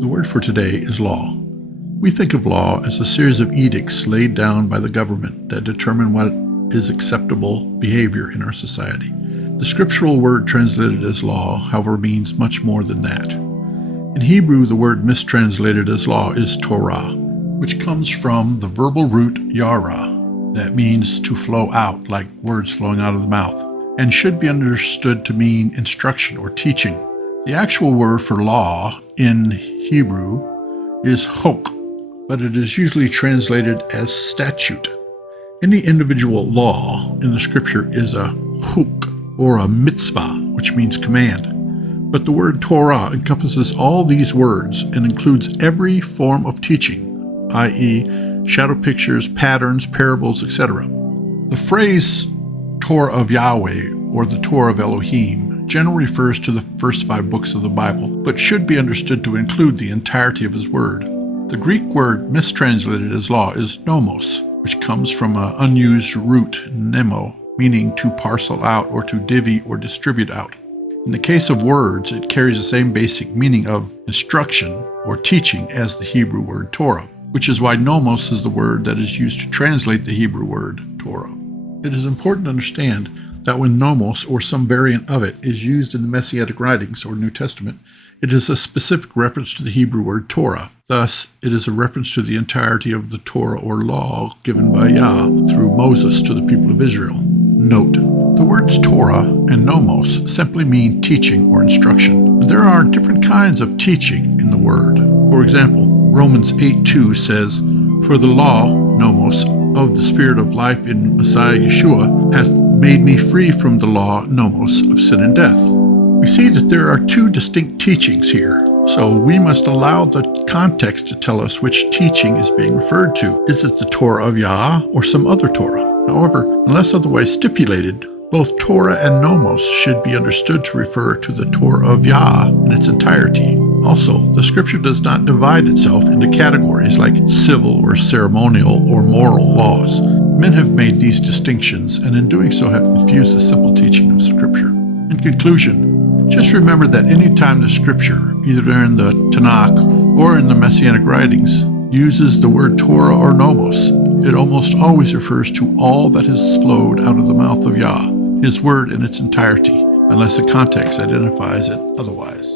The word for today is law. We think of law as a series of edicts laid down by the government that determine what is acceptable behavior in our society. The scriptural word translated as law, however, means much more than that. In Hebrew, the word mistranslated as law is Torah, which comes from the verbal root yara, that means to flow out, like words flowing out of the mouth, and should be understood to mean instruction or teaching. The actual word for law in Hebrew is chok, but it is usually translated as statute. Any individual law in the scripture is a chuk, or a mitzvah, which means command. But the word Torah encompasses all these words and includes every form of teaching, i.e., shadow pictures, patterns, parables, etc. The phrase Torah of Yahweh, or the Torah of Elohim, generally refers to the first 5 books of the Bible, but should be understood to include the entirety of his word. The Greek word mistranslated as law is nomos, which comes from an unused root nemo, meaning to parcel out or to divvy or distribute out. In the case of words, it carries the same basic meaning of instruction or teaching as the Hebrew word Torah, which is why nomos is the word that is used to translate the Hebrew word Torah. It is important to understand that when nomos, or some variant of it, is used in the Messianic writings or New Testament, it is a specific reference to the Hebrew word Torah. Thus, it is a reference to the entirety of the Torah or law given by Yah through Moses to the people of Israel. Note, the words Torah and nomos simply mean teaching or instruction. There are different kinds of teaching in the word. For example, Romans 8:2 says, "For the law, nomos, of the Spirit of life in Messiah Yeshua hath made me free from the law, nomos, of sin and death." We see that there are 2 distinct teachings here, so we must allow the context to tell us which teaching is being referred to. Is it the Torah of Yah or some other Torah? However, unless otherwise stipulated, both Torah and nomos should be understood to refer to the Torah of Yah in its entirety. Also, the scripture does not divide itself into categories like civil or ceremonial or moral laws. Men have made these distinctions, and in doing so have confused the simple teaching of scripture. In conclusion, just remember that any time the scripture, either in the Tanakh or in the Messianic writings, uses the word Torah or nomos, it almost always refers to all that has flowed out of the mouth of Yah, his word in its entirety, unless the context identifies it otherwise.